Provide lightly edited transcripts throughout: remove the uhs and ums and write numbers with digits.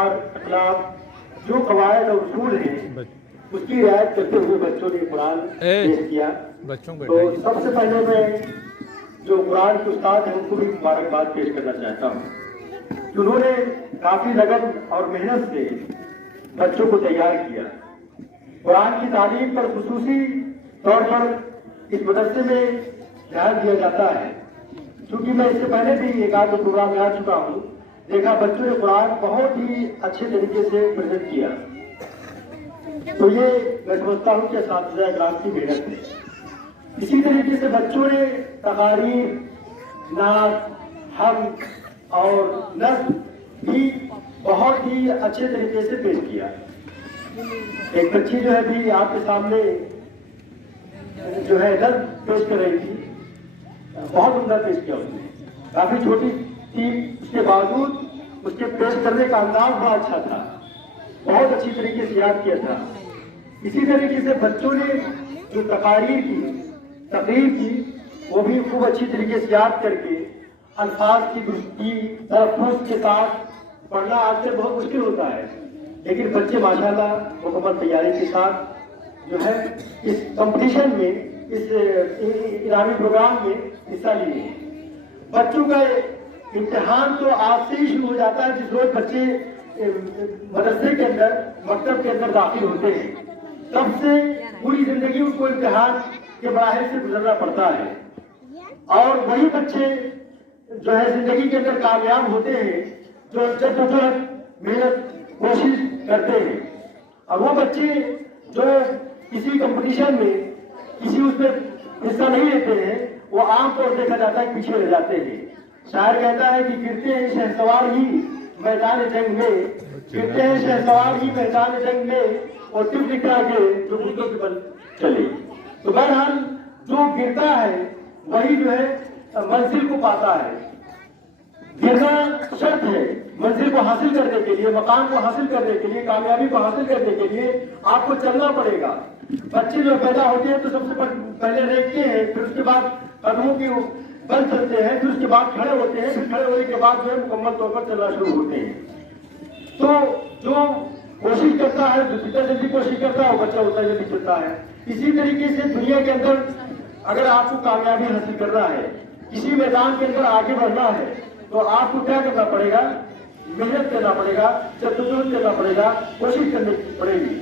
اعتبار اخلاق جو قواعد اور اصول ہیں اس کی رعایت کرتے ہوئے بچوں نے قرآن پیش کیا. تو سب سے پہلے میں جو قرآن کے استاد ہیں ان کو بھی مبارکباد پیش کرنا چاہتا ہوں کہ انہوں نے کافی لگن اور محنت سے بچوں کو تیار کیا. قرآن کی تعلیم پر خصوصی طور پر اس مدرسے میں دھیان دیا جاتا ہے. چونکہ میں اس سے پہلے بھی ایک آدھ پروگرام میں آ چکا ہوں, دیکھا بچوں نے قرآن بہت ہی اچھے طریقے سے پریزنٹ کیا. تو یہ میں سمجھتا ہوں کہ اساتذہ اکرام کی محنت ہے. اسی طریقے سے بچوں نے تقاریر, نعت, حمد اور نظم بھی بہت ہی اچھے طریقے سے پیش کیا. ایک بچی جو ہے بھی آپ کے سامنے جو ہے نظم پیش کر رہی تھی, بہت عمدہ پیش کیا اس نے. کافی چھوٹی تھی, اس کے باوجود اس کے پیش کرنے کا انداز بڑا اچھا تھا, بہت اچھی طریقے سے یاد کیا تھا. اسی طریقے سے بچوں نے جو تقاریر کی وہ بھی خوب اچھی طریقے سے یاد کر کے الفاظ کی درستی تلفظ کے ساتھ پڑھنا آج کل بہت مشکل ہوتا ہے, لیکن بچے ماشاءاللہ مکمل تیاری کے ساتھ جو ہے اس کمپٹیشن میں, اس انعامی پروگرام میں حصہ لیے. بچوں کا امتحان تو آج سے ہی شروع ہو جاتا ہے جس روز بچے مدرسے کے اندر مکتب کے اندر داخل ہوتے ہیں. تب سے پوری زندگی ان کو امتحان کے مراحل سے گزرنا پڑتا ہے, اور وہی بچے جو ہے زندگی کے اندر کامیاب ہوتے ہیں جو جدوجہد محنت کوشش کرتے ہیں. اور وہ بچے جو کسی کمپٹیشن میں کسی اس میں حصہ نہیں لیتے ہیں وہ عام طور دیکھا جاتا ہے پیچھے رہ جاتے ہیں. شاعر کہتا ہے کہ گرتے ہیں شہسوار ہی میدان جنگ میں, گرتے ہیں شہسوار ہی میدان جنگ میں, اور ٹپ نکلا کے جو بھوتوں کے بل چلے. تو بہرحال جو گرتا ہے وہی جو ہے منزل کو پاتا ہے. گرنا شرط ہے منزل کو حاصل کرنے کے لیے, مقام کو حاصل کرنے کے لیے, کامیابی کو حاصل کرنے کے لیے آپ کو چلنا پڑے گا. بچے جو پیدا ہوتے ہیں تو سب سے پہلے ریکھتے ہیں, پھر اس کے بعد قدموں کی بل چلتے ہیں, پھر اس کے بعد کھڑے ہوتے ہیں, پھر کھڑے ہونے کے بعد جو ہے مکمل طور پر چلنا شروع ہوتے ہیں. تو جو کوشش کرتا ہے, جو جتنا جلدی کوشش کرتا ہے وہ بچہ اتنا جلدی چلتا ہے. اسی طریقے سے دنیا کے اندر اگر آپ کو کامیابی حاصل کرنا ہے, کسی میدان کے اندر آگے بڑھنا ہے, تو آپ کو کیا کرنا پڑے گا؟ محنت کرنا پڑے گا, جدوجہد کرنا پڑے گا, کوشش کرنی پڑے گی.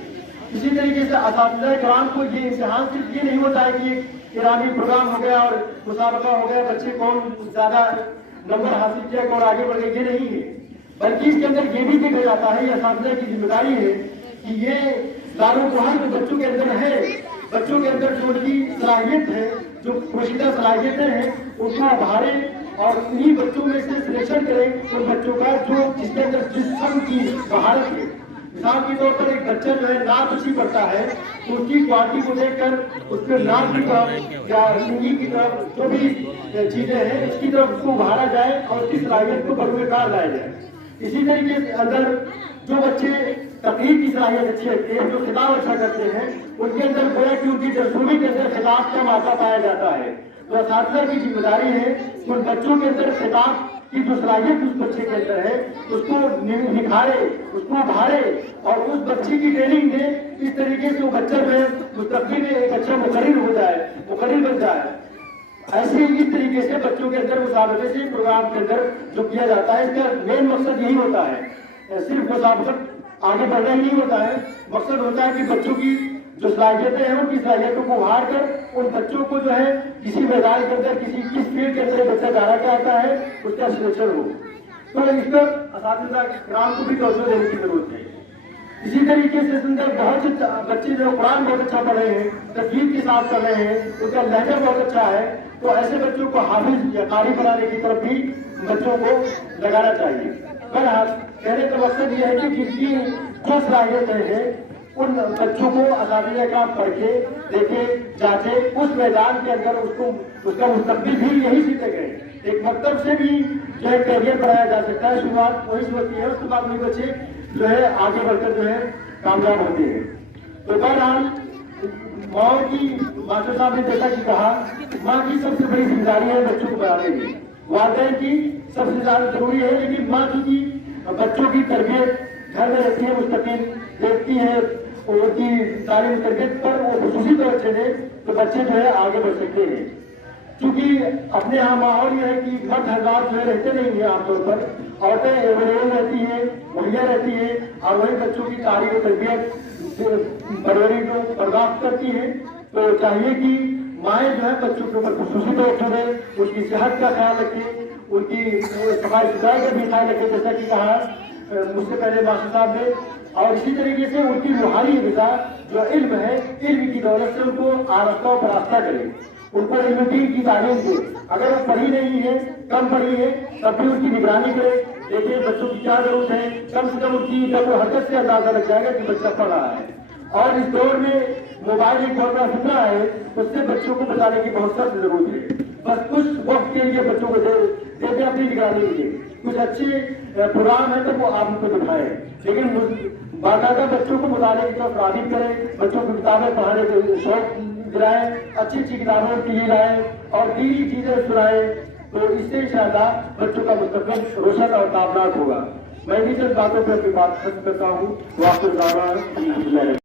اسی طریقے سے اساتذہ کرام کو یہ امتحان صرف یہ نہیں ہوتا ہے کہ ایک انعامی پروگرام ہو گیا اور مسابقہ ہو گیا, بچے کون زیادہ نمبر حاصل کیا, کون آگے بڑھ گئے, یہ نہیں ہے. بلکہ اس کے اندر یہ بھی دیکھا جاتا ہے, یہ اساتذہ کی ذمہ داری ہے کہ یہ دارومحل جو بچوں کے اندر ہے, بچوں کے اندر جو ان کی صلاحیت ہے, جو پوشیدہ صلاحیتیں ہیں, ان کو ابھارے اور انہیں بچوں میں سے سلیکشن کریں ان بچوں کا جو جس کے اندر جسم کی مہارت ہے. مثال کے طور پر ایک بچہ جو ہے نعت اچھی پڑھتا ہے تو اس کی کوالٹی کو دیکھ کر اس کے نعت کی طرف یا سنگنگ کی طرف جو بھی چیزیں ہیں اس کی طرف اس کو ابھارا جائے اور اس کی صلاحیت کو بروئے کار لایا جائے. اسی طریقے سے اندر جو بچے تقریر کی صلاحیت اچھی رکھتے ہیں, جو خطاب اچھا کرتے ہیں, ان کے اندر گویا کہ ان کی ترسومی کے اندر خطاب کا مادہ پایا جاتا ہے. تو اساتذہ کی ذمہ داری ہے کہ ان بچوں کے اندر خطاب کی جو صلاحیت اس بچے کے اندر ہے اس کو نکھارے, اس کو ابھارے اور اس بچے کی ٹریننگ دے اس طریقے سے وہ بچہ جو ہے مستقبل میں ایک اچھا مقرر ہو جائے, مقرر بن جائے. ایسے اس طریقے سے بچوں کے اندر مسابقے سے پروگرام کے اندر جو کیا جاتا ہے, اس کا مین مقصد یہی ہوتا ہے. صرف مسابقت آگے بڑھنا ہی نہیں ہوتا ہے, مقصد ہوتا ہے کہ بچوں کی جو صلاحیتیں ہیں ان کی صلاحیتوں کو ابھار کر ان بچوں کو جو ہے کسی میدان کے اندر کس فیلڈ کے اندر بچہ جانا چاہتا ہے اس کا سلیکشن ہو. تو اس پر اساتذہ کرام کو بھی توجہ دینے کی ضرورت ہے. اسی طریقے سے بہت سے بچے جو قرآن بہت اچھا پڑھ رہے ہیں, تجوید کے ساتھ کر رہے ہیں, ان کا لہجہ بہت اچھا ہے, تو ایسے بچوں کو حافظ یا قاری بنانے کی طرف بھی بچوں کو لگانا چاہیے. بہرحال کہنے کا مقصد یہ ہے کہ جس کی جو صلاحیتیں ہیں ان بچوں کو اساتذہ کرام پڑھ کے دیکھے, جانچے, اس میدان کے اندر اس کا مستقبل بھی یہی سیکھے گئے. ایک مکتب سے بھی جو ہے کیریئر بنایا جا سکتا ہے, شروعات وہی سے ہوتی ہے, اس کے بعد وہی بچے جو ہے آگے بڑھ کر جو ہے کامیاب ہوتے ہیں. تو بہرحال ماں کی, ماسٹر صاحب نے جیسا کہ کہا, ماں کی سب سے بڑی ذمہ داری ہے بچوں کو پڑھانے کی, والدین کی سب سے زیادہ ضروری ہے, لیکن ماں کی بچوں کی تربیت گھر میں رہتی ہے مستقل دیکھتی ہے ان کی تعلیم تربیت پر وہ خصوصی طور سے دے تو بچے جو ہے آگے بڑھ سکتے ہیں. کیونکہ اپنے یہاں ماحول یہ ہے کہ مرد حضرات جو ہے رہتے نہیں ہیں عام طور پر, عورتیں اویلیبل رہتی ہیں, مہیا رہتی ہیں, اور وہی بچوں کی تعلیم و تربیت پروری کو برداشت کرتی ہیں. تو چاہیے کہ مائیں جو ہے بچوں کے اوپر خصوصی طور سے دیں, اس کی صحت کا خیال رکھیں, ان کی صفائی ستھرائی کا بھی خیال رکھیں جیسا کہ کہا مجھ سے پہلے ماسٹر صاحب نے. اور اسی طریقے سے ان کی روحانی غذا جو علم ہے, علم کی دولت سے ان کو آراستہ و پراستہ کرے, ان کو علم دین کی تعلیم دے. اگر وہ پڑھی نہیں ہے, کم پڑھی ہے, تب بھی ان کی نگرانی کرے. دیکھیے بچوں کی کیا ضرورت ہے, کم سے کم ان کی جب حرکت سے اندازہ لگ جائے گا کہ بچہ پڑھ رہا ہے. اور اس دور میں موبائل ایک بہت بڑا خطرہ ہے, اس سے بچوں کو بچانے کی بہت سخت ضرورت ہے. بس کچھ وقت کے لیے بچوں کو دے اپنی نگرانی کے لیے. کچھ اچھے پروگرام ہیں تو وہ آپ ان کو دکھائیں, لیکن باقاعدہ بچوں کو مطالعے کی طرف راغب کریں, بچوں کو کتابیں پڑھانے کے شوق دلائیں, اچھی اچھی کتابیں کے لیے لائیں اور دینی چیزیں سنائیں. تو اس سے انشاءاللہ بچوں کا مستقبل روشن اور تابناک ہوگا. میں بھی چند باتوں پہ اپنی بات ختم کرتا ہوں. واقع